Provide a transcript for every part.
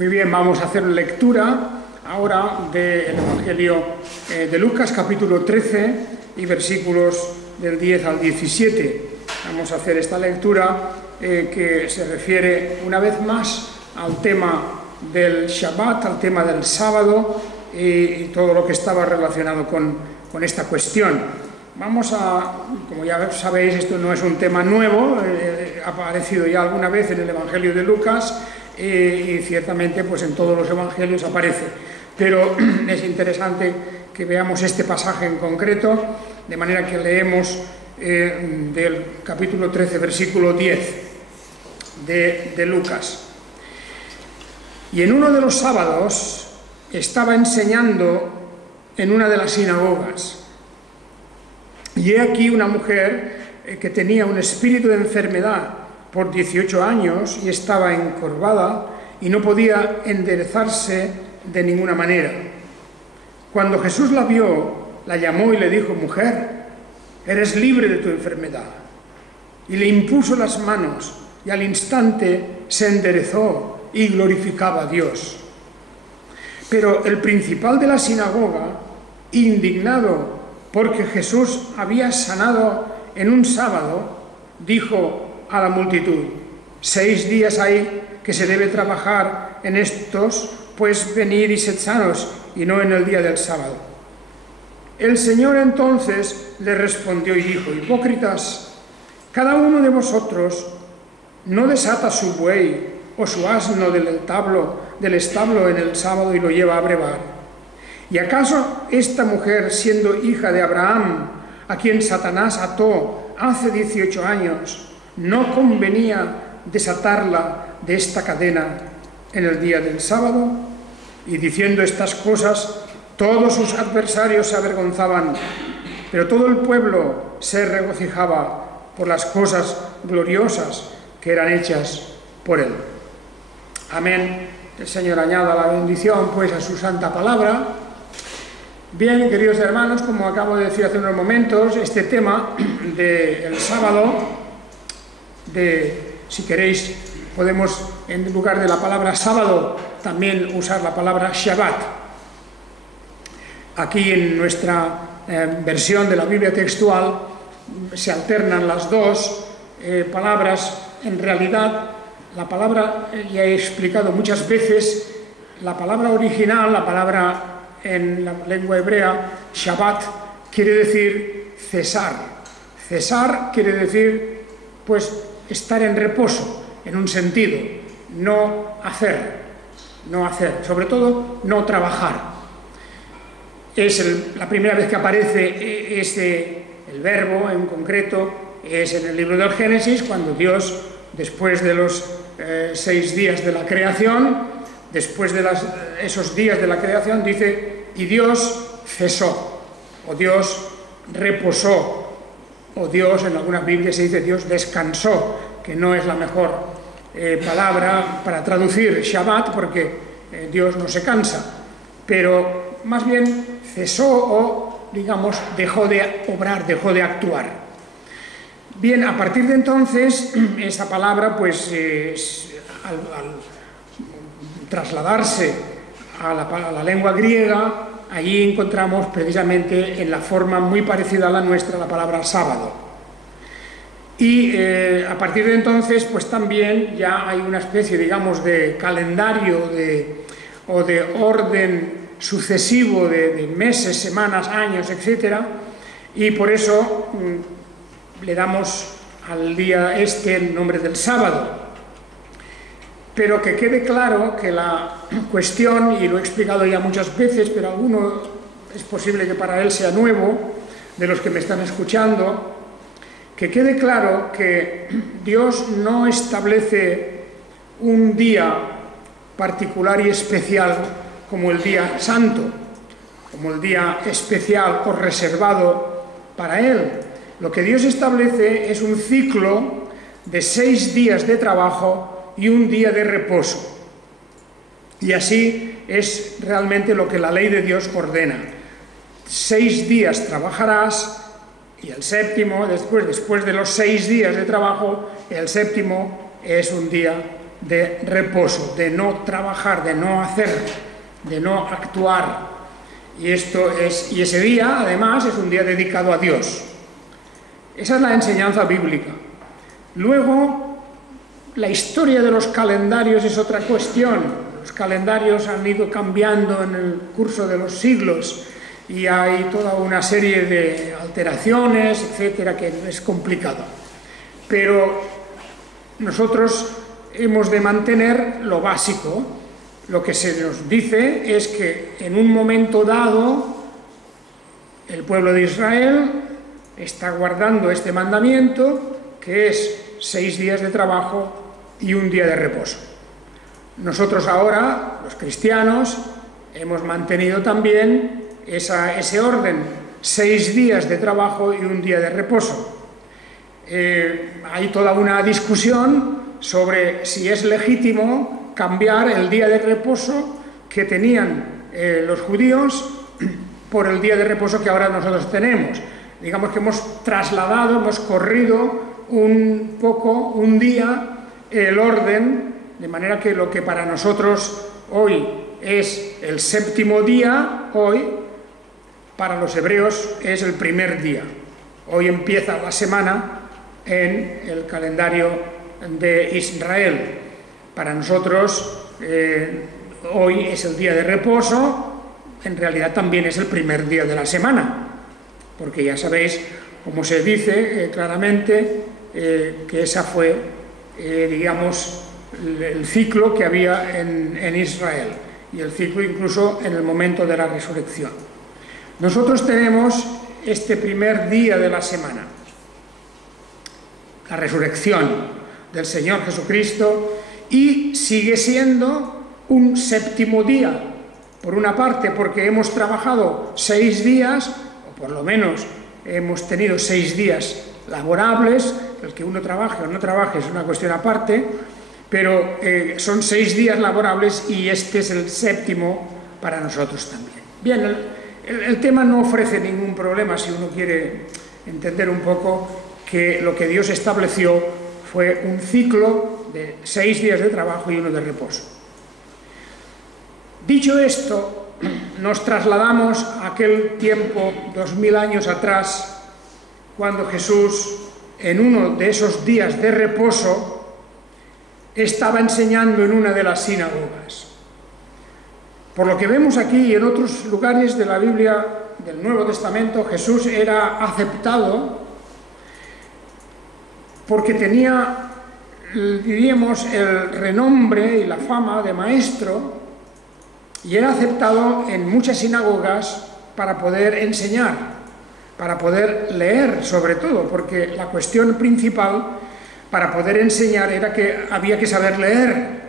Muy bien, vamos a hacer lectura ahora del Evangelio de Lucas, capítulo 13 y versículos del 10 al 17. Vamos a hacer esta lectura que se refiere una vez más al tema del Shabbat, al tema del sábado y todo lo que estaba relacionado con esta cuestión. Vamos a, como ya sabéis, esto no es un tema nuevo, ha aparecido ya alguna vez en el Evangelio de Lucas y ciertamente pues en todos los evangelios aparece. Pero es interesante que veamos este pasaje en concreto, de manera que leemos del capítulo 13, versículo 10 de Lucas. Y en uno de los sábados estaba enseñando en una de las sinagogas. Y he aquí una mujer que tenía un espíritu de enfermedad por 18 años y estaba encorvada y no podía enderezarse de ninguna manera. Cuando Jesús la vio, la llamó y le dijo: mujer, eres libre de tu enfermedad. Y le impuso las manos y al instante se enderezó y glorificaba a Dios. Pero el principal de la sinagoga, indignado porque Jesús había sanado en un sábado, dijo a la multitud: 6 días hay que se debe trabajar en estos, pues venid y sed sanos, y no en el día del sábado. El Señor entonces le respondió y dijo: hipócritas, cada uno de vosotros no desata su buey o su asno del establo en el sábado y lo lleva a brevar. ¿Y acaso esta mujer, siendo hija de Abraham, a quien Satanás ató hace 18 años, no convenía desatarla de esta cadena en el día del sábado? Y diciendo estas cosas, todos sus adversarios se avergonzaban, pero todo el pueblo se regocijaba por las cosas gloriosas que eran hechas por él. Amén. El Señor añada la bendición pues a su santa palabra. Bien, queridos hermanos, como acabo de decir hace unos momentos, este tema del sábado, si queréis, podemos en lugar de la palabra sábado también usar la palabra Shabbat. Aquí en nuestra versión de la Biblia textual se alternan las dos palabras. En realidad, la palabra, ya he explicado muchas veces, la palabra original, la palabra en la lengua hebrea, Shabbat, quiere decir cesar. Cesar quiere decir, pues, estar en reposo, en un sentido, no hacer, sobre todo no trabajar. Es la primera vez que aparece el verbo en concreto, es en el libro del Génesis, cuando Dios, después de los 6 días de la creación, después de esos días de la creación, dice: y Dios cesó, o Dios reposó, o Dios, en algunas Biblias se dice Dios descansó, que no es la mejor palabra para traducir Shabbat, porque Dios no se cansa, pero más bien cesó o, digamos, dejó de obrar, dejó de actuar. Bien, a partir de entonces, esa palabra, pues, al trasladarse a la lengua griega, allí encontramos precisamente en la forma muy parecida a la nuestra la palabra sábado. Y a partir de entonces, pues también ya hay una especie, digamos, de calendario o de orden sucesivo de meses, semanas, años, etc. Y por eso le damos al día el nombre del sábado. Pero que quede claro que la cuestión, y lo he explicado ya muchas veces, pero alguno es posible que para él sea nuevo, de los que me están escuchando, que quede claro que Dios no establece un día particular y especial como el día santo, como el día especial o reservado para Él. Lo que Dios establece es un ciclo de 6 días de trabajo y un día de reposo. Y así es realmente lo que la ley de Dios ordena. 6 días trabajarás y el séptimo, después de los 6 días de trabajo, el séptimo es un día de reposo, de no trabajar, de no hacer, de no actuar. Y ese día, además, es un día dedicado a Dios. Esa es la enseñanza bíblica. Luego, la historia de los calendarios es otra cuestión. Los calendarios han ido cambiando en el curso de los siglos y hay toda una serie de alteraciones, etcétera, que es complicado. Pero nosotros hemos de mantener lo básico. Lo que se nos dice es que en un momento dado el pueblo de Israel está guardando este mandamiento, que es 6 días de trabajo y un día de reposo. Nosotros ahora, los cristianos, hemos mantenido también ese orden, 6 días de trabajo y un día de reposo. Hay toda una discusión sobre si es legítimo cambiar el día de reposo que tenían los judíos por el día de reposo que ahora nosotros tenemos. Digamos que hemos trasladado, hemos corrido un poco, un día, el orden, de manera que lo que para nosotros hoy es el 7º día, hoy, para los hebreos es el primer día. Hoy empieza la semana en el calendario de Israel. Para nosotros hoy es el día de reposo, en realidad también es el primer día de la semana, porque ya sabéis, como se dice claramente, que esa fue, digamos, el ciclo que había en Israel, y el ciclo incluso en el momento de la resurrección. Nosotros tenemos este primer día de la semana, la resurrección del Señor Jesucristo, y sigue siendo un 7º día, por una parte porque hemos trabajado 6 días, o por lo menos hemos tenido 6 días laborables. El que uno trabaje o no trabaje es una cuestión aparte, pero son 6 días laborables y este es el 7º para nosotros también. Bien, el tema no ofrece ningún problema si uno quiere entender un poco que lo que Dios estableció fue un ciclo de 6 días de trabajo y 1 de reposo. Dicho esto, nos trasladamos a aquel tiempo, 2000 años atrás, cuando Jesús, en uno de esos días de reposo, estaba enseñando en una de las sinagogas. Por lo que vemos aquí y en otros lugares de la Biblia del Nuevo Testamento, Jesús era aceptado porque tenía, diríamos, el renombre y la fama de maestro, y era aceptado en muchas sinagogas para poder enseñar, para poder leer sobre todo, porque la cuestión principal para poder enseñar era que había que saber leer.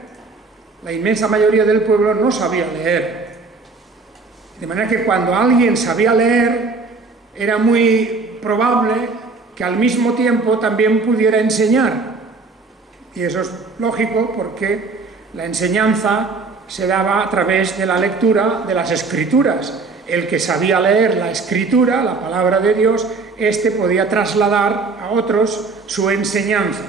La inmensa mayoría del pueblo no sabía leer. De manera que cuando alguien sabía leer, era muy probable que al mismo tiempo también pudiera enseñar. Y eso es lógico porque la enseñanza se daba a través de la lectura de las Escrituras. El que sabía leer la Escritura, la palabra de Dios, éste podía trasladar a otros su enseñanza.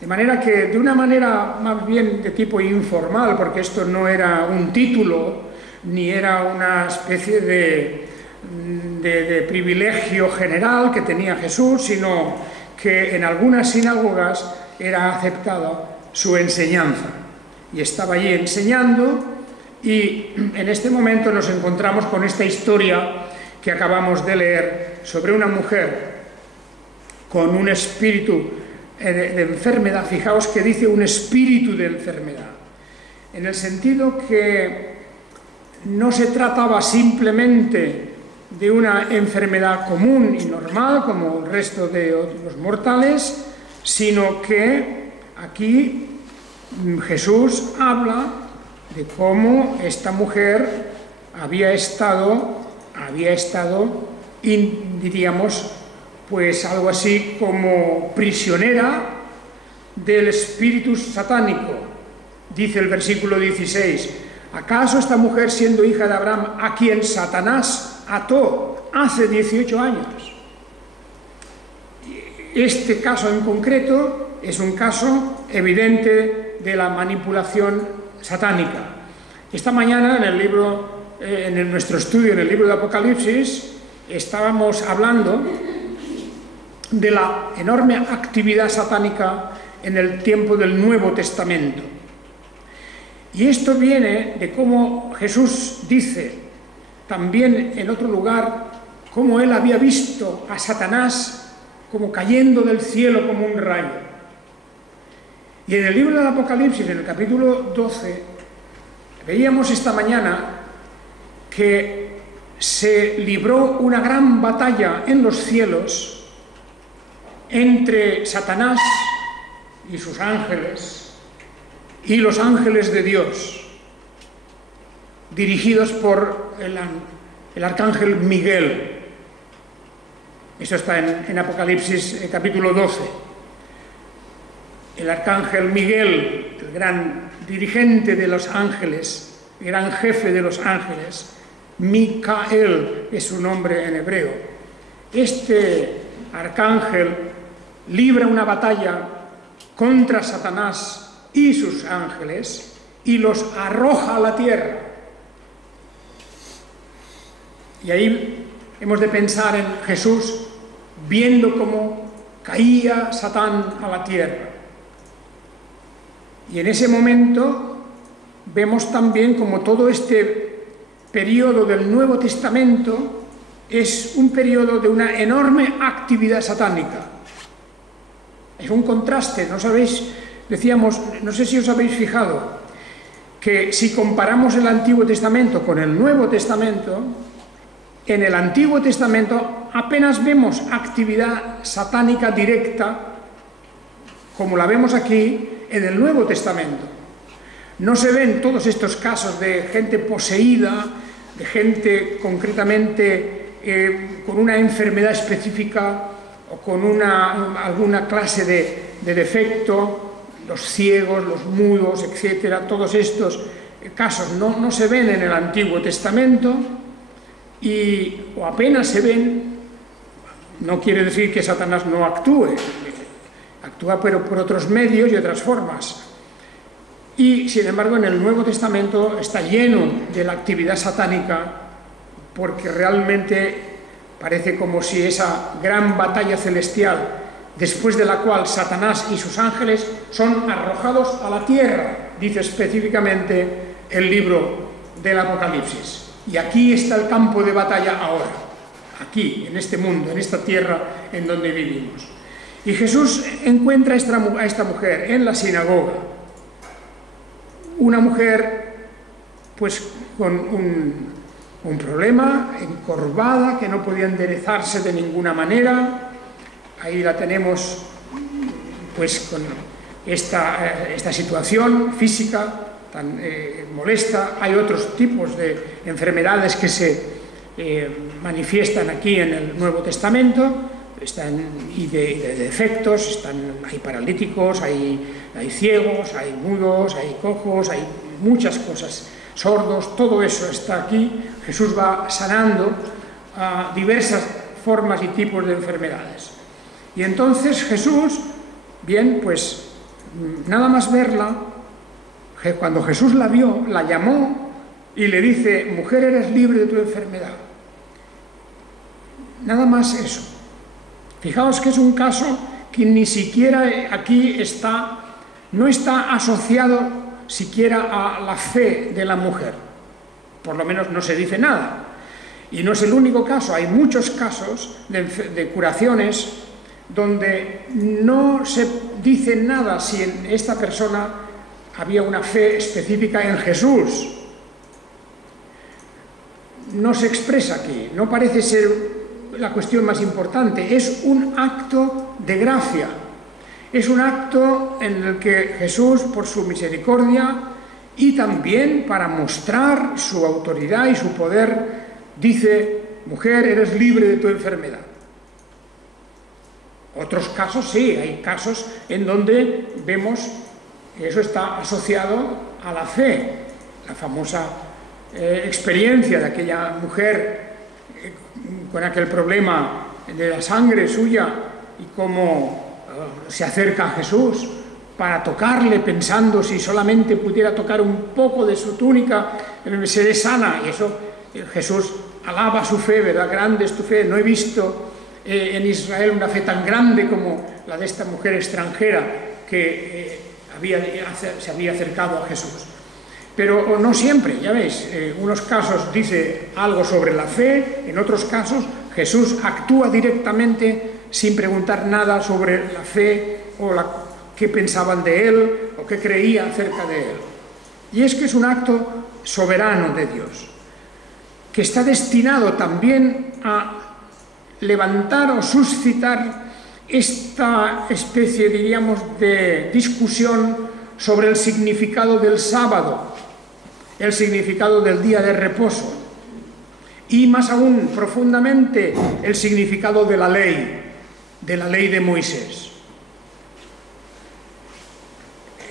De manera que, de una manera más bien de tipo informal, porque esto no era un título, ni era una especie de privilegio general que tenía Jesús, sino que en algunas sinagogas era aceptada su enseñanza. Y estaba allí enseñando, y en este momento nos encontramos con esta historia que acabamos de leer sobre una mujer con un espíritu de enfermedad. Fijaos que dice un espíritu de enfermedad, en el sentido que no se trataba simplemente de una enfermedad común y normal como el resto de los mortales, sino que aquí Jesús habla de cómo esta mujer había estado, diríamos, pues algo así como prisionera del espíritu satánico. Dice el versículo 16, ¿acaso esta mujer, siendo hija de Abraham, a quien Satanás ató hace 18 años? Este caso en concreto es un caso evidente de la manipulación satánica. Esta mañana en nuestro estudio en el libro de Apocalipsis estábamos hablando de la enorme actividad satánica en el tiempo del Nuevo Testamento. Y esto viene de cómo Jesús dice, también en otro lugar, cómo él había visto a Satanás como cayendo del cielo como un rayo. Y en el libro del Apocalipsis, en el capítulo 12, veíamos esta mañana que se libró una gran batalla en los cielos entre Satanás y sus ángeles y los ángeles de Dios, dirigidos por el arcángel Miguel. Esto está en Apocalipsis capítulo 12. El arcángel Miguel, el gran dirigente de los ángeles, el gran jefe de los ángeles, Micael es su nombre en hebreo. Este arcángel libra una batalla contra Satanás y sus ángeles y los arroja a la tierra. Y ahí hemos de pensar en Jesús viendo cómo caía Satán a la tierra. Y en ese momento vemos también como todo este periodo del Nuevo Testamento es un periodo de una enorme actividad satánica. Es un contraste, ¿no sabéis? Decíamos, no sé si os habéis fijado, que si comparamos el Antiguo Testamento con el Nuevo Testamento, en el Antiguo Testamento apenas vemos actividad satánica directa, como la vemos aquí en el Nuevo Testamento. No se ven todos estos casos de gente poseída, de gente concretamente con una enfermedad específica o con alguna clase de defecto, los ciegos, los mudos, etcétera. Todos estos casos no se ven en el Antiguo Testamento o apenas se ven. No quiere decir que Satanás no actúe, actúa pero por otros medios y otras formas. Y sin embargo en el Nuevo Testamento está lleno de la actividad satánica, porque realmente parece como si esa gran batalla celestial, después de la cual Satanás y sus ángeles son arrojados a la tierra, dice específicamente el libro del Apocalipsis. Y aquí está el campo de batalla ahora, aquí, en este mundo, en esta tierra en donde vivimos. Y Jesús encuentra a esta mujer en la sinagoga, una mujer pues con un problema, encorvada, que no podía enderezarse de ninguna manera. Ahí la tenemos pues con esta situación física tan molesta. Hay otros tipos de enfermedades que se manifiestan aquí en el Nuevo Testamento, y de defectos, hay paralíticos, hay ciegos, hay mudos, hay cojos, hay muchas cosas, sordos, todo eso está aquí. Jesús va sanando a diversas formas y tipos de enfermedades. Y entonces Jesús, bien, pues nada más verla, cuando Jesús la vio, la llamó y le dice: mujer, eres libre de tu enfermedad. Nada más eso. Fijaos que es un caso que ni siquiera aquí no está asociado siquiera a la fe de la mujer. Por lo menos no se dice nada. Y no es el único caso, hay muchos casos de curaciones donde no se dice nada si en esta persona había una fe específica en Jesús. No se expresa aquí, no parece ser la cuestión más importante. Es un acto de gracia, es un acto en el que Jesús, por su misericordia y también para mostrar su autoridad y su poder, dice: mujer, eres libre de tu enfermedad. Otros casos sí, hay casos en donde vemos que eso está asociado a la fe. La famosa experiencia de aquella mujer con aquel problema de la sangre suya y cómo se acerca a Jesús para tocarle, pensando si solamente pudiera tocar un poco de su túnica, seré sana. Y eso Jesús alaba su fe, ¿verdad? Grande es tu fe. No he visto en Israel una fe tan grande como la de esta mujer extranjera que se había acercado a Jesús. Pero no siempre, ya veis, en unos casos dice algo sobre la fe, en otros casos Jesús actúa directamente sin preguntar nada sobre la fe o qué pensaban de él o qué creía acerca de él. Y es que es un acto soberano de Dios, que está destinado también a levantar o suscitar esta especie, diríamos, de discusión sobre el significado del sábado, el significado del día de reposo y más aún profundamente el significado de la ley de Moisés.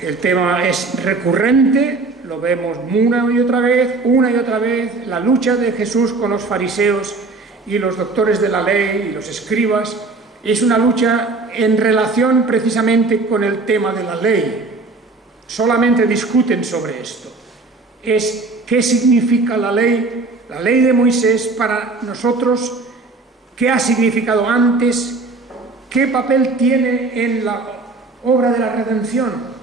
El tema es recurrente, lo vemos una y otra vez, la lucha de Jesús con los fariseos y los doctores de la ley y los escribas. Es una lucha en relación precisamente con el tema de la ley. Solamente discuten sobre esto. Es qué significa la ley de Moisés para nosotros, qué ha significado antes, qué papel tiene en la obra de la redención.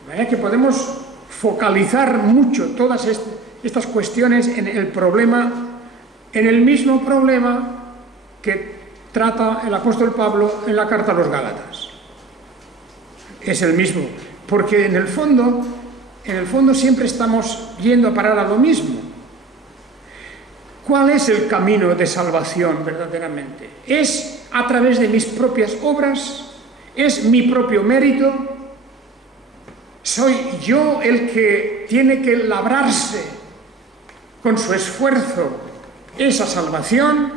De manera que podemos focalizar mucho todas estas cuestiones en el mismo problema que trata el apóstol Pablo en la carta a los Gálatas. Es el mismo, porque en el fondo siempre estamos yendo a parar a lo mismo. ¿Cuál es el camino de salvación verdaderamente? ¿Es a través de mis propias obras? ¿Es mi propio mérito? ¿Soy yo el que tiene que labrarse con su esfuerzo esa salvación?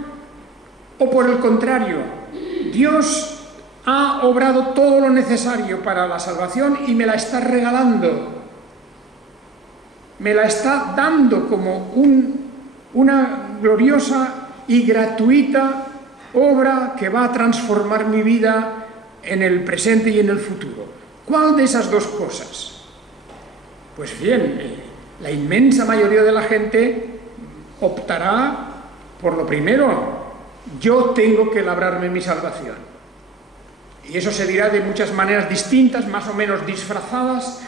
¿O por el contrario, Dios ha obrado todo lo necesario para la salvación y me la está regalando? Me la está dando como una gloriosa y gratuita obra que va a transformar mi vida en el presente y en el futuro. ¿Cuál de esas dos cosas? Pues bien, la inmensa mayoría de la gente optará por lo primero. Yo tengo que labrarme mi salvación. Y eso se dirá de muchas maneras distintas, más o menos disfrazadas,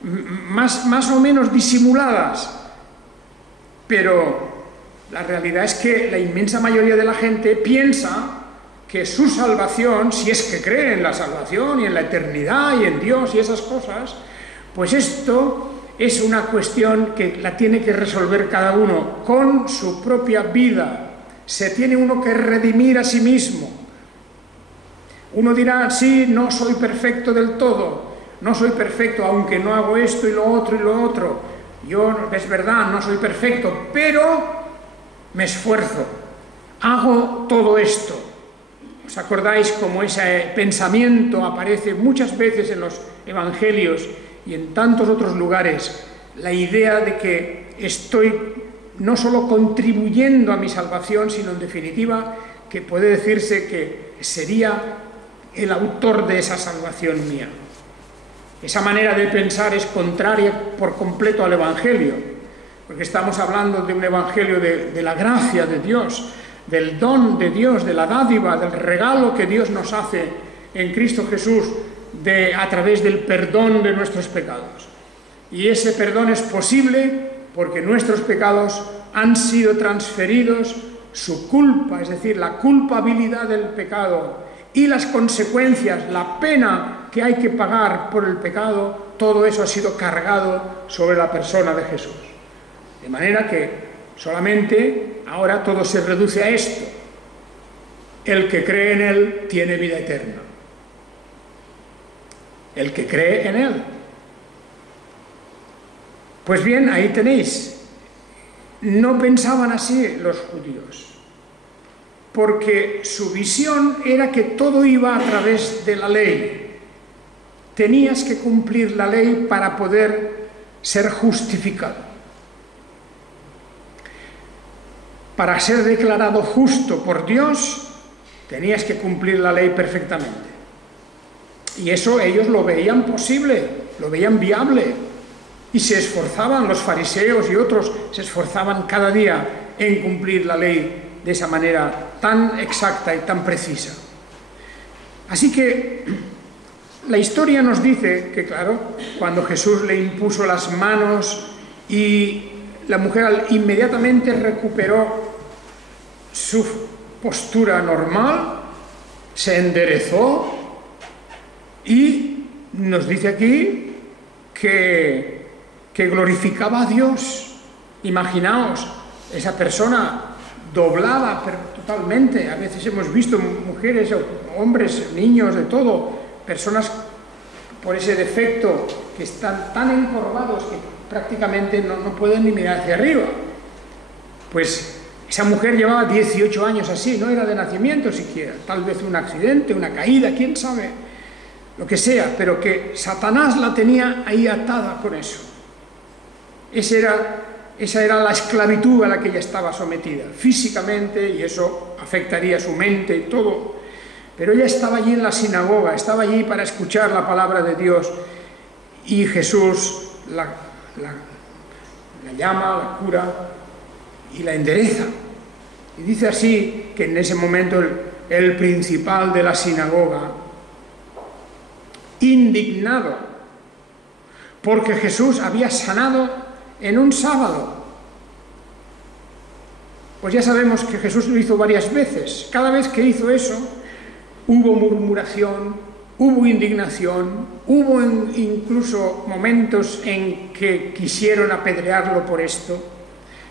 más o menos disimuladas. Pero la realidad es que la inmensa mayoría de la gente piensa que su salvación, si es que cree en la salvación y en la eternidad y en Dios y esas cosas, pues esto es una cuestión que la tiene que resolver cada uno con su propia vida. Se tiene uno que redimir a sí mismo. Uno dirá, sí, no soy perfecto del todo, no soy perfecto, aunque no hago esto y lo otro y lo otro. Yo, es verdad, no soy perfecto, pero me esfuerzo, hago todo esto. ¿Os acordáis cómo ese pensamiento aparece muchas veces en los evangelios y en tantos otros lugares? La idea de que estoy no solo contribuyendo a mi salvación, sino en definitiva que puede decirse que sería el autor de esa salvación mía. Esa manera de pensar es contraria por completo al Evangelio, porque estamos hablando de un Evangelio de la gracia de Dios, del don de Dios, de la dádiva, del regalo que Dios nos hace en Cristo Jesús a través del perdón de nuestros pecados. Y ese perdón es posible porque nuestros pecados han sido transferidos, su culpa, es decir, la culpabilidad del pecado y las consecuencias, la pena que hay que pagar por el pecado, todo eso ha sido cargado sobre la persona de Jesús. De manera que solamente ahora todo se reduce a esto: el que cree en Él tiene vida eterna. El que cree en Él. Pues bien, ahí tenéis. No pensaban así los judíos, porque su visión era que todo iba a través de la ley. Tenías que cumplir la ley para poder ser justificado. Para ser declarado justo por Dios, Tenías que cumplir la ley perfectamente. Y eso ellos lo veían posible, lo veían viable. Y se esforzaban, los fariseos y otros, se esforzaban cada día en cumplir la ley de esa manera tan exacta y tan precisa. Así que la historia nos dice que, claro, cuando Jesús le impuso las manos y la mujer inmediatamente recuperó su postura normal, se enderezó y nos dice aquí que glorificaba a Dios. Imaginaos, esa persona doblada totalmente. A veces hemos visto mujeres, hombres, niños, de todo, personas por ese defecto que están tan encorvados que prácticamente no pueden ni mirar hacia arriba. Pues esa mujer llevaba 18 años así, no era de nacimiento siquiera, tal vez un accidente, una caída, quién sabe, lo que sea, pero que Satanás la tenía ahí atada con eso. Esa era la esclavitud a la que ella estaba sometida, físicamente, y eso afectaría su mente y todo. Pero ella estaba allí en la sinagoga, estaba allí para escuchar la palabra de Dios, y Jesús la llama, la cura y la endereza. Y dice así que en ese momento el principal de la sinagoga, indignado, porque Jesús había sanado en un sábado. Pues ya sabemos que Jesús lo hizo varias veces. Cada vez que hizo eso, hubo murmuración, hubo indignación, hubo incluso momentos en que quisieron apedrearlo por esto.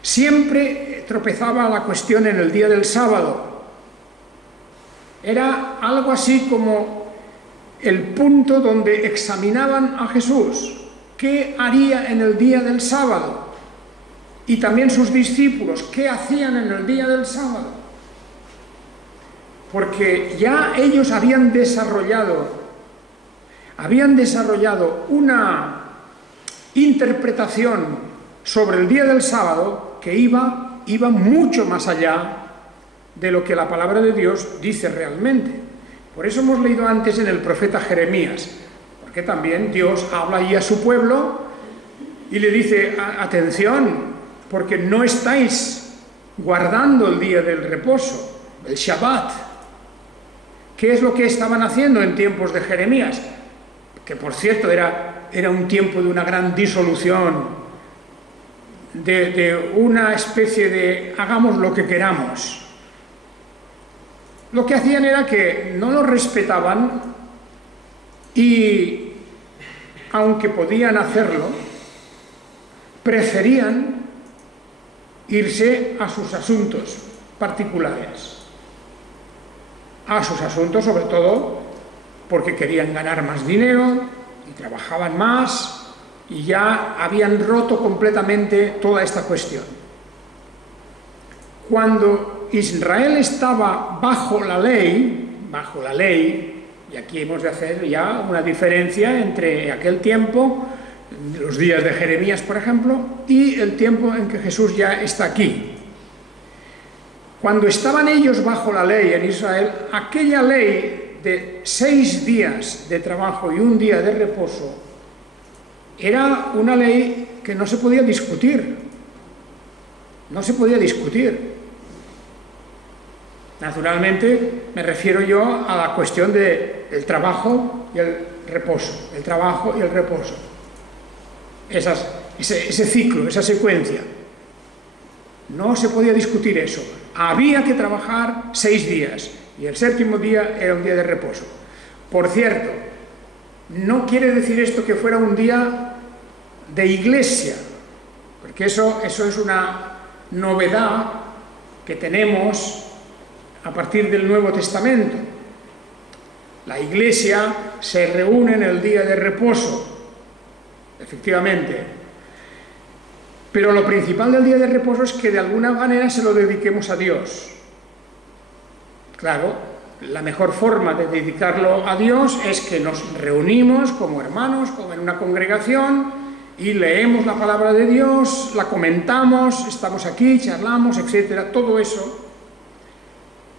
Siempre tropezaba la cuestión en el día del sábado. Era algo así como el punto donde examinaban a Jesús. ¿Qué haría en el día del sábado? Y también sus discípulos, ¿qué hacían en el día del sábado? Porque ya ellos habían desarrollado una interpretación sobre el día del sábado que iba mucho más allá de lo que la palabra de Dios dice realmente. Por eso hemos leído antes en el profeta Jeremías, que también Dios habla allí a su pueblo y le dice, atención, porque no estáis guardando el día del reposo, el Shabbat. ¿Qué es lo que estaban haciendo en tiempos de Jeremías? Que por cierto era un tiempo de una gran disolución, de una especie de hagamos lo que queramos. Lo que hacían era que no lo respetaban y, aunque podían hacerlo, preferían irse a sus asuntos particulares. A sus asuntos, sobre todo, porque querían ganar más dinero y trabajaban más y ya habían roto completamente toda esta cuestión. Cuando Israel estaba bajo la ley, y aquí hemos de hacer ya una diferencia entre aquel tiempo, los días de Jeremías, por ejemplo, y el tiempo en que Jesús ya está aquí. Cuando estaban ellos bajo la ley en Israel, aquella ley de 6 días de trabajo y 1 día de reposo era una ley que no se podía discutir. No se podía discutir. Naturalmente, me refiero yo a la cuestión del trabajo y el reposo. El trabajo y el reposo. Ese ciclo, esa secuencia. No se podía discutir eso. Había que trabajar 6 días y el 7º día era un día de reposo. Por cierto, no quiere decir esto que fuera un día de iglesia, porque eso es una novedad que tenemos a partir del Nuevo Testamento. La iglesia se reúne en el día de reposo, efectivamente, pero lo principal del día de reposo es que de alguna manera se lo dediquemos a Dios. Claro, la mejor forma de dedicarlo a Dios es que nos reunimos como hermanos, como en una congregación, y leemos la palabra de Dios, la comentamos, estamos aquí, charlamos, etcétera. Todo eso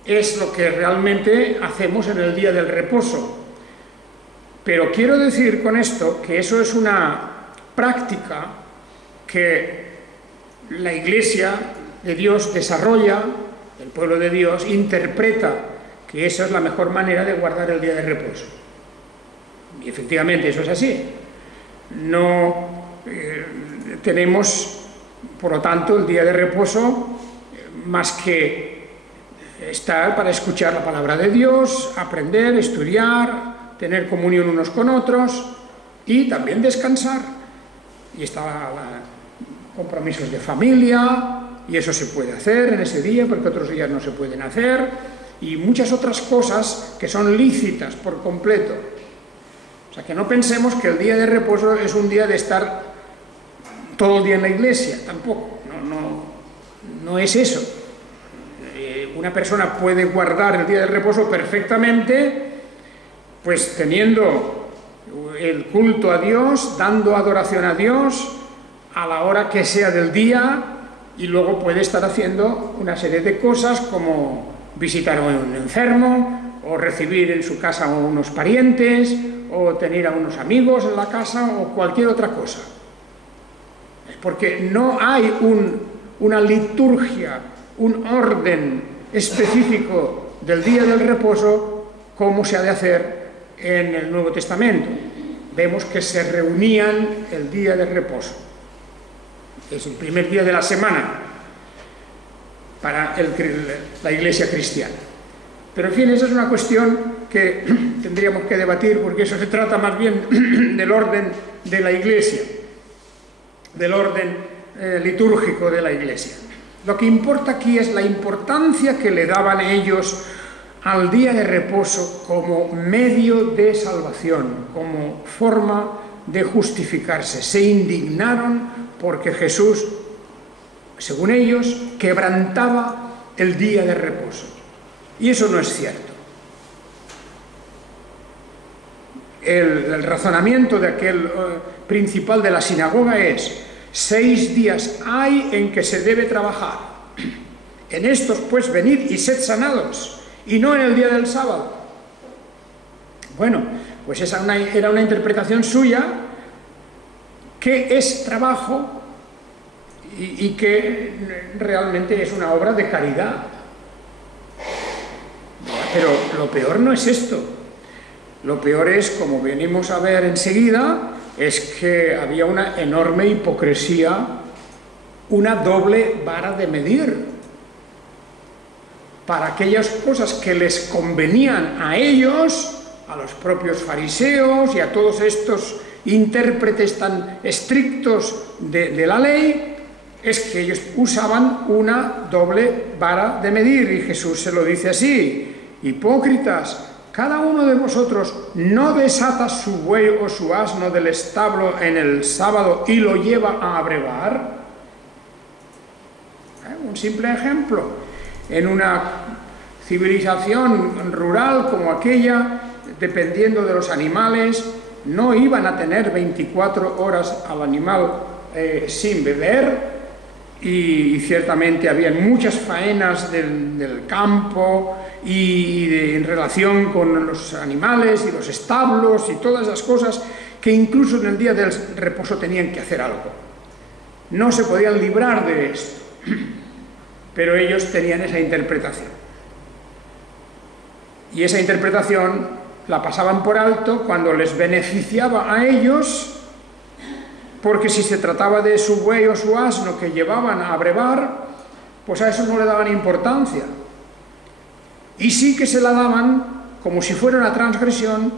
es lo que realmente hacemos en el día del reposo. Pero quiero decir con esto que eso es una práctica que la Iglesia de Dios desarrolla, el pueblo de Dios interpreta que esa es la mejor manera de guardar el día de reposo. Y efectivamente eso es así. No tenemos, por lo tanto, el día de reposo más que estar para escuchar la palabra de Dios, aprender, estudiar, tener comunión unos con otros y también descansar. Y compromisos de familia, y eso se puede hacer en ese día porque otros días no se pueden hacer, y muchas otras cosas que son lícitas por completo. O sea, que no pensemos que el día de reposo es un día de estar todo el día en la iglesia, tampoco, no es eso. Una persona puede guardar el día de reposo perfectamente, pues teniendo el culto a Dios, dando adoración a Dios a la hora que sea del día, y luego puede estar haciendo una serie de cosas como visitar a un enfermo, o recibir en su casa a unos parientes, o tener a unos amigos en la casa, o cualquier otra cosa. Porque no hay una liturgia, un orden específico del día del reposo como se ha de hacer en el Nuevo Testamento. Vemos que se reunían el día del reposo. Es el primer día de la semana para la Iglesia cristiana. Pero en fin, esa es una cuestión que tendríamos que debatir, porque eso se trata más bien del orden de la Iglesia, del orden litúrgico de la Iglesia. Lo que importa aquí es la importancia que le daban ellos al día de reposo como medio de salvación, como forma de justificarse. Se indignaron porque Jesús, según ellos, quebrantaba el día de reposo. Y eso no es cierto. El razonamiento de aquel principal de la sinagoga es: 6 días hay en que se debe trabajar. En estos, pues, venid y sed sanados, y no en el día del sábado. Bueno, pues esa era una interpretación suya, que es trabajo y que realmente es una obra de caridad. Pero lo peor no es esto. Lo peor es, como venimos a ver enseguida, es que había una enorme hipocresía, una doble vara de medir. Para aquellas cosas que les convenían a ellos, a los propios fariseos y a todos estos intérpretes tan estrictos de la ley, es que ellos usaban una doble vara de medir. Y Jesús se lo dice así: hipócritas, cada uno de vosotros no desata su buey o su asno del establo en el sábado y lo lleva a abrevar. Un simple ejemplo. En una civilización rural como aquella, dependiendo de los animales, no iban a tener 24 horas al animal sin beber, y ciertamente habían muchas faenas del campo y en relación con los animales y los establos y todas esas cosas que incluso en el día del reposo tenían que hacer algo. No se podían librar de esto, pero ellos tenían esa interpretación. Y esa interpretación la pasaban por alto cuando les beneficiaba a ellos, porque si se trataba de su buey o su asno que llevaban a abrevar, pues a eso no le daban importancia. Y sí que se la daban como si fuera una transgresión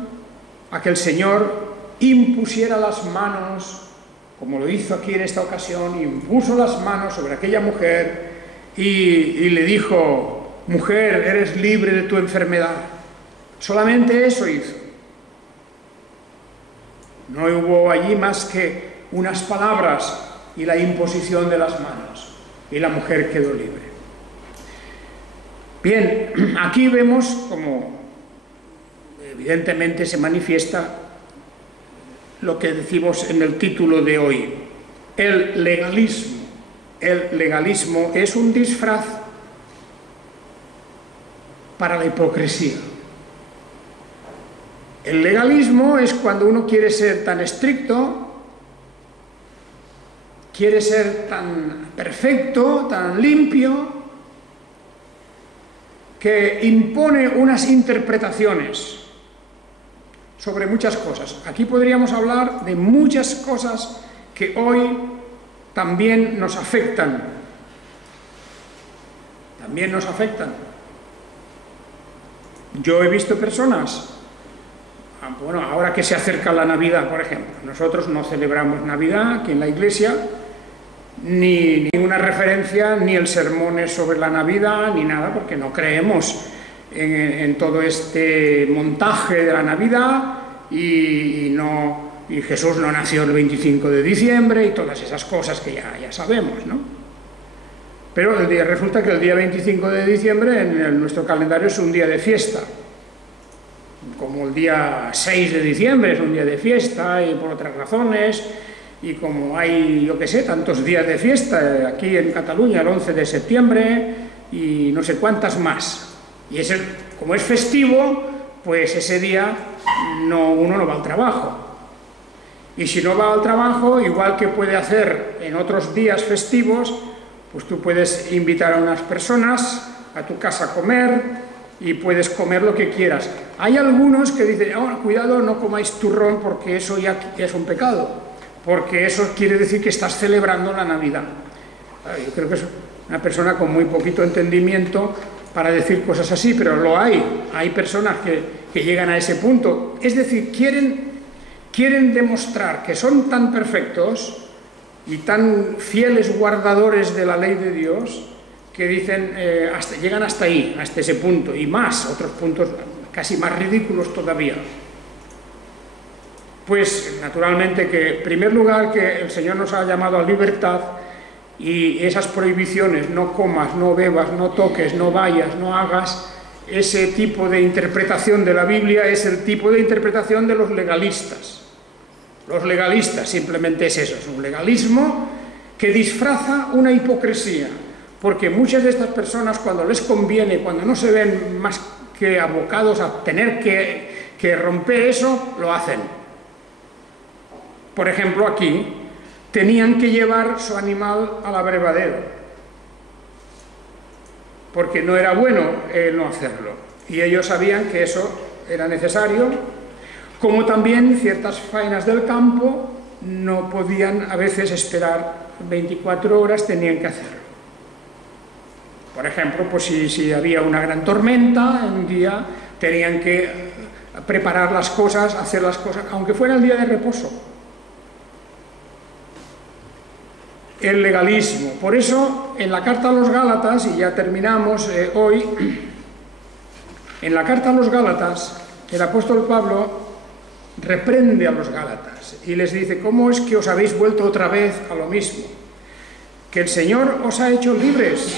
a que el Señor impusiera las manos, como lo hizo aquí en esta ocasión, impuso las manos sobre aquella mujer y le dijo: mujer, eres libre de tu enfermedad. Solamente eso hizo. No hubo allí más que unas palabras y la imposición de las manos, y la mujer quedó libre. Bien, aquí vemos como evidentemente se manifiesta lo que decimos en el título de hoy, el legalismo. El legalismo es un disfraz para la hipocresía. El legalismo es cuando uno quiere ser tan estricto, quiere ser tan perfecto, tan limpio, que impone unas interpretaciones sobre muchas cosas. Aquí podríamos hablar de muchas cosas que hoy también nos afectan. También nos afectan. Yo he visto personas, bueno, ahora que se acerca la Navidad, por ejemplo, nosotros no celebramos Navidad aquí en la iglesia, ni una referencia, ni el sermón es sobre la Navidad, ni nada, porque no creemos en todo este montaje de la Navidad y Jesús no nació el 25 de diciembre y todas esas cosas que ya sabemos, ¿no? Pero resulta que el día 25 de diciembre en nuestro calendario es un día de fiesta, como el día 6 de diciembre es un día de fiesta y por otras razones. Y como hay, yo qué sé, tantos días de fiesta aquí en Cataluña, el 11 de septiembre y no sé cuántas más. Y como es festivo, pues ese día uno no va al trabajo. Y si no va al trabajo, igual que puede hacer en otros días festivos, pues tú puedes invitar a unas personas a tu casa a comer y puedes comer lo que quieras. Hay algunos que dicen, cuidado, no comáis turrón porque eso ya es un pecado. Porque eso quiere decir que estás celebrando la Navidad. Yo creo que es una persona con muy poquito entendimiento para decir cosas así, pero lo hay. Hay personas que llegan a ese punto. Es decir, quieren demostrar que son tan perfectos y tan fieles guardadores de la ley de Dios que dicen, llegan hasta ahí, hasta ese punto, y más, otros puntos casi más ridículos todavía. Pues naturalmente que, en primer lugar, que el Señor nos ha llamado a libertad y esas prohibiciones, no comas, no bebas, no toques, no vayas, no hagas, ese tipo de interpretación de la Biblia es el tipo de interpretación de los legalistas. Los legalistas simplemente es eso, es un legalismo que disfraza una hipocresía, porque muchas de estas personas cuando les conviene, cuando no se ven más que abocados a tener que romper eso, lo hacen. Por ejemplo, aquí tenían que llevar su animal al abrevadero, porque no era bueno no hacerlo. Y ellos sabían que eso era necesario, como también ciertas faenas del campo no podían a veces esperar 24 horas, tenían que hacerlo. Por ejemplo, pues si había una gran tormenta en un día, tenían que preparar las cosas, hacer las cosas, aunque fuera el día de reposo. El legalismo. Por eso, en la carta a los Gálatas, y ya terminamos hoy, en la carta a los Gálatas, el apóstol Pablo reprende a los Gálatas y les dice, ¿cómo es que os habéis vuelto otra vez a lo mismo? Que el Señor os ha hecho libres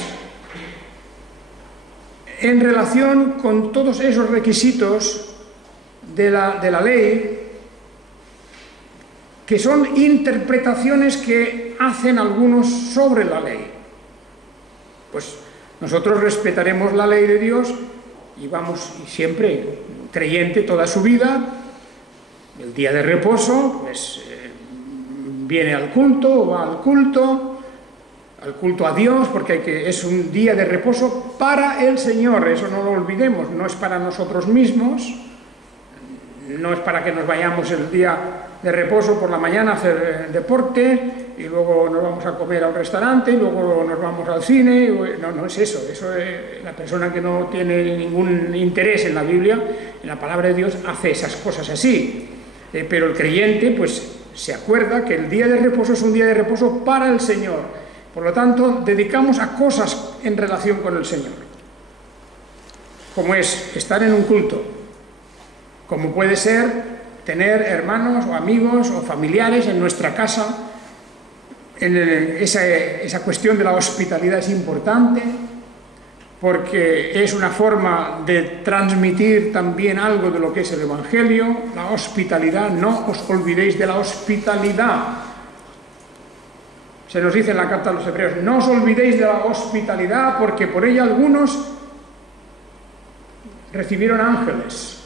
en relación con todos esos requisitos de la ley, que son interpretaciones que hacen algunos sobre la ley. Pues nosotros respetaremos la ley de Dios y vamos, y siempre creyente toda su vida, el día de reposo, pues viene al culto, va al culto a Dios, porque es un día de reposo para el Señor, eso no lo olvidemos, no es para nosotros mismos, no es para que nos vayamos el día de reposo por la mañana a hacer deporte y luego nos vamos a comer a un restaurante y luego nos vamos al cine. No es eso. Eso es la persona que no tiene ningún interés en la Biblia, en la palabra de Dios, hace esas cosas así. Pero el creyente pues se acuerda que el día de reposo es un día de reposo para el Señor. Por lo tanto, dedicamos a cosas en relación con el Señor, como es estar en un culto, como puede ser tener hermanos o amigos o familiares en nuestra casa. Esa cuestión de la hospitalidad es importante porque es una forma de transmitir también algo de lo que es el Evangelio. La hospitalidad, no os olvidéis de la hospitalidad. Se nos dice en la carta a los Hebreos, no os olvidéis de la hospitalidad porque por ella algunos recibieron ángeles.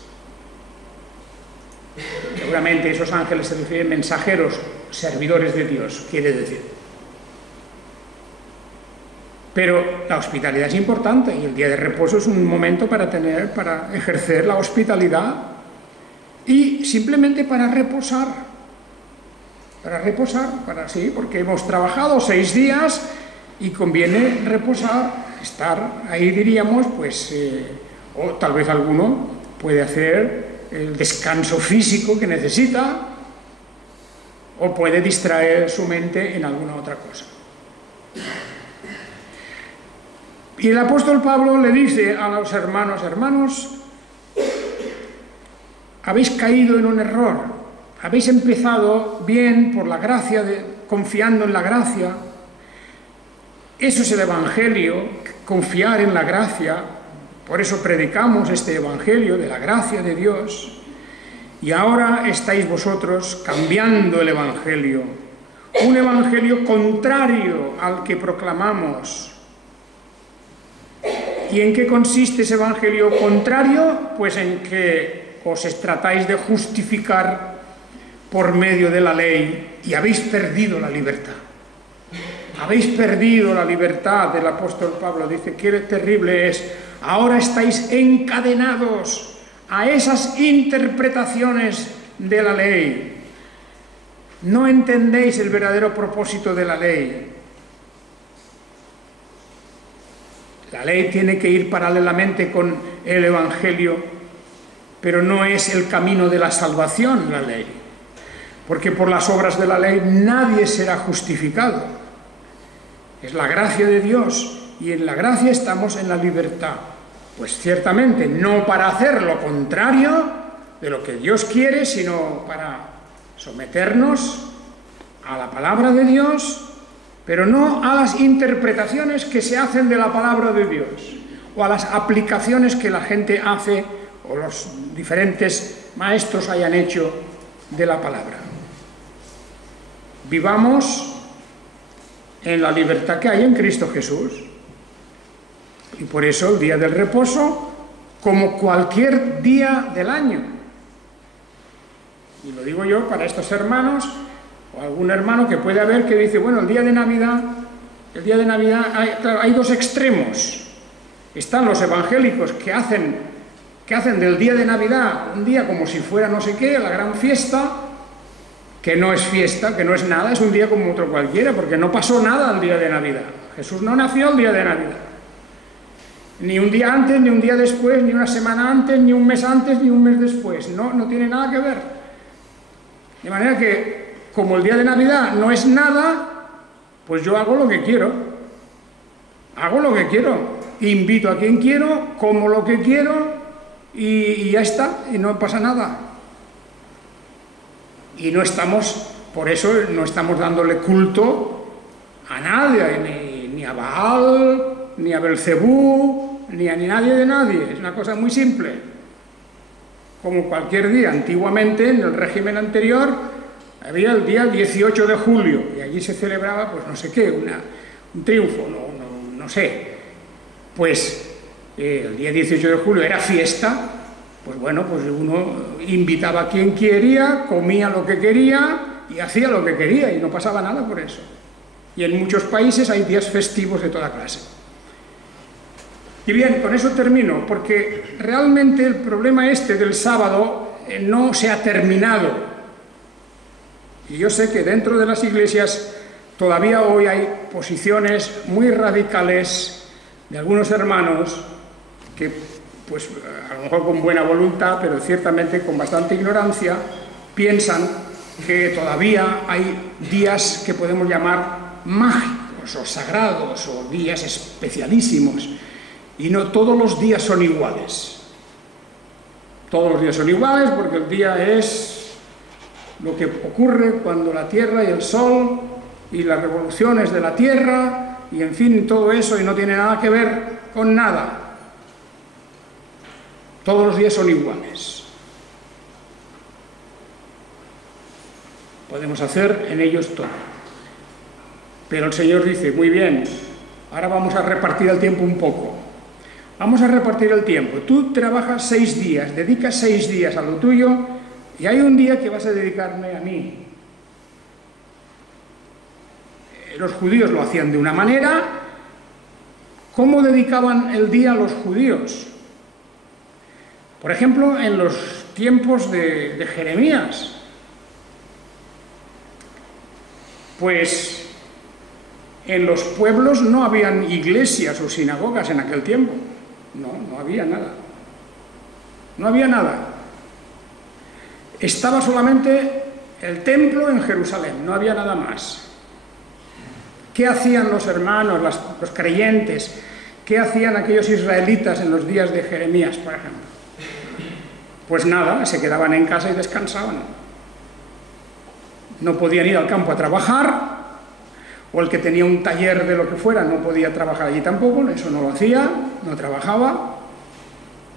Seguramente esos ángeles se refieren mensajeros, servidores de Dios, quiere decir. Pero la hospitalidad es importante y el día de reposo es un momento para ejercer la hospitalidad y simplemente para reposar. Sí, porque hemos trabajado 6 días y conviene reposar, estar ahí, diríamos, pues, o tal vez alguno puede hacer el descanso físico que necesita o puede distraer su mente en alguna otra cosa. Y el apóstol Pablo le dice a los hermanos: habéis caído en un error, habéis empezado bien por la gracia, confiando en la gracia. Eso es el Evangelio, confiar en la gracia. Por eso predicamos este Evangelio de la gracia de Dios. Y ahora estáis vosotros cambiando el Evangelio. Un Evangelio contrario al que proclamamos. ¿Y en qué consiste ese Evangelio contrario? Pues en que os tratáis de justificar por medio de la ley y habéis perdido la libertad. Habéis perdido la libertad. El apóstol Pablo dice: qué terrible es. Ahora estáis encadenados a esas interpretaciones de la ley. No entendéis el verdadero propósito de la ley. La ley tiene que ir paralelamente con el Evangelio, pero no es el camino de la salvación la ley, porque por las obras de la ley nadie será justificado. Es la gracia de Dios, y en la gracia estamos en la libertad. Pues ciertamente no para hacer lo contrario de lo que Dios quiere, sino para someternos a la palabra de Dios, pero no a las interpretaciones que se hacen de la palabra de Dios, o a las aplicaciones que la gente hace, o los diferentes maestros hayan hecho de la palabra. Vivamos en la libertad que hay en Cristo Jesús. Y por eso el día del reposo, como cualquier día del año. Y lo digo yo para estos hermanos, o algún hermano que puede haber que dice: bueno, el día de Navidad hay 2 extremos. Están los evangélicos que hacen del día de Navidad un día como si fuera no sé qué, la gran fiesta, que no es fiesta, que no es nada, es un día como otro cualquiera, porque no pasó nada el día de Navidad. Jesús no nació el día de Navidad. Ni un día antes, ni un día después, ni una semana antes, ni un mes antes, ni un mes después. No tiene nada que ver. De manera que, como el día de Navidad no es nada, pues yo hago lo que quiero. Hago lo que quiero. Invito a quien quiero, como lo que quiero y ya está, y no pasa nada. Y no estamos, por eso no estamos dándole culto a nadie, ni a Baal, ni a Belcebú, ni a nadie de nadie. Es una cosa muy simple. Como cualquier día. Antiguamente, en el régimen anterior, había el día 18 de julio, y allí se celebraba, pues no sé qué, un triunfo, no sé. Pues el día 18 de julio era fiesta, pues bueno, pues uno invitaba a quien quería, comía lo que quería y hacía lo que quería, y no pasaba nada por eso. Y en muchos países hay días festivos de toda clase. Y bien, con eso termino, porque realmente el problema del sábado no se ha terminado. Y yo sé que dentro de las iglesias todavía hoy hay posiciones muy radicales de algunos hermanos que, pues a lo mejor con buena voluntad, pero ciertamente con bastante ignorancia, piensan que todavía hay días que podemos llamar mágicos o sagrados o días especialísimos. Y no todos los días son iguales. Todos los días son iguales porque el día es lo que ocurre cuando la Tierra y el Sol y las revoluciones de la Tierra y en fin todo eso, y no tiene nada que ver con nada. Todos los días son iguales. Podemos hacer en ellos todo. Pero el Señor dice: muy bien, ahora vamos a repartir el tiempo un poco. vamos a repartir el tiempo. Tú trabajas 6 días, dedicas 6 días a lo tuyo y hay un día que vas a dedicarme a mí. Los judíos lo hacían de una manera. ¿Cómo dedicaban el día a los judíos? Por ejemplo, en los tiempos de Jeremías. Pues en los pueblos no habían iglesias o sinagogas en aquel tiempo. No había nada. No había nada. Estaba solamente el templo en Jerusalén, no había nada más. ¿Qué hacían los hermanos, los creyentes? ¿Qué hacían aquellos israelitas en los días de Jeremías, por ejemplo? Pues nada, se quedaban en casa y descansaban. No podían ir al campo a trabajar, o el que tenía un taller de lo que fuera no podía trabajar allí tampoco, eso no lo hacía, no trabajaba,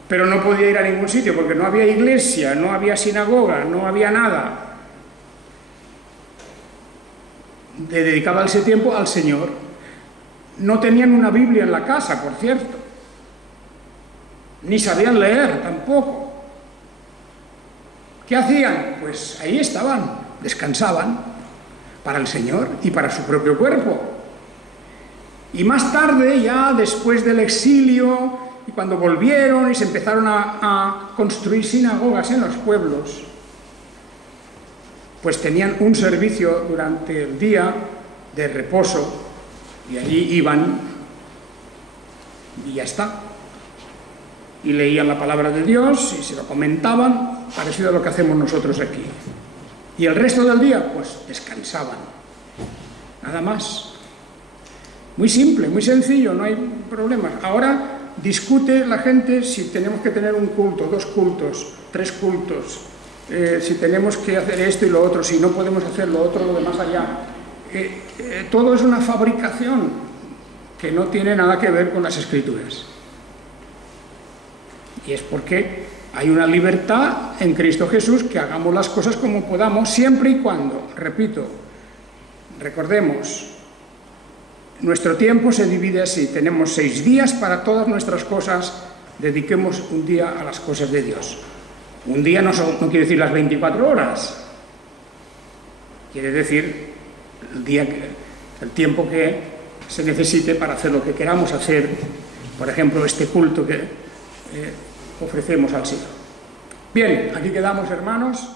pero no podía ir a ningún sitio porque no había iglesia, no había sinagoga, no había nada. Le dedicaba ese tiempo al Señor. No tenían una Biblia en la casa, por cierto, ni sabían leer tampoco. ¿Qué hacían? Pues ahí estaban, descansaban para el Señor y para su propio cuerpo. Y más tarde, ya después del exilio, y cuando volvieron y se empezaron a construir sinagogas en los pueblos, pues tenían un servicio durante el día de reposo y allí iban y ya está. Y leían la palabra de Dios y se lo comentaban, parecido a lo que hacemos nosotros aquí. Y el resto del día, pues descansaban. Nada más. Muy simple, muy sencillo, no hay problemas. Ahora discute la gente si tenemos que tener un culto, 2 cultos, 3 cultos, si tenemos que hacer esto y lo otro, si no podemos hacer lo otro, lo de más allá. Todo es una fabricación que no tiene nada que ver con las Escrituras. Y es porque hay una libertad en Cristo Jesús, que hagamos las cosas como podamos, siempre y cuando, repito, recordemos, nuestro tiempo se divide así, tenemos 6 días para todas nuestras cosas, dediquemos un día a las cosas de Dios. Un día no quiere decir las 24 horas, quiere decir el tiempo que se necesite para hacer lo que queramos hacer, por ejemplo, este culto que ofrecemos al Señor. Bien, aquí quedamos, hermanos.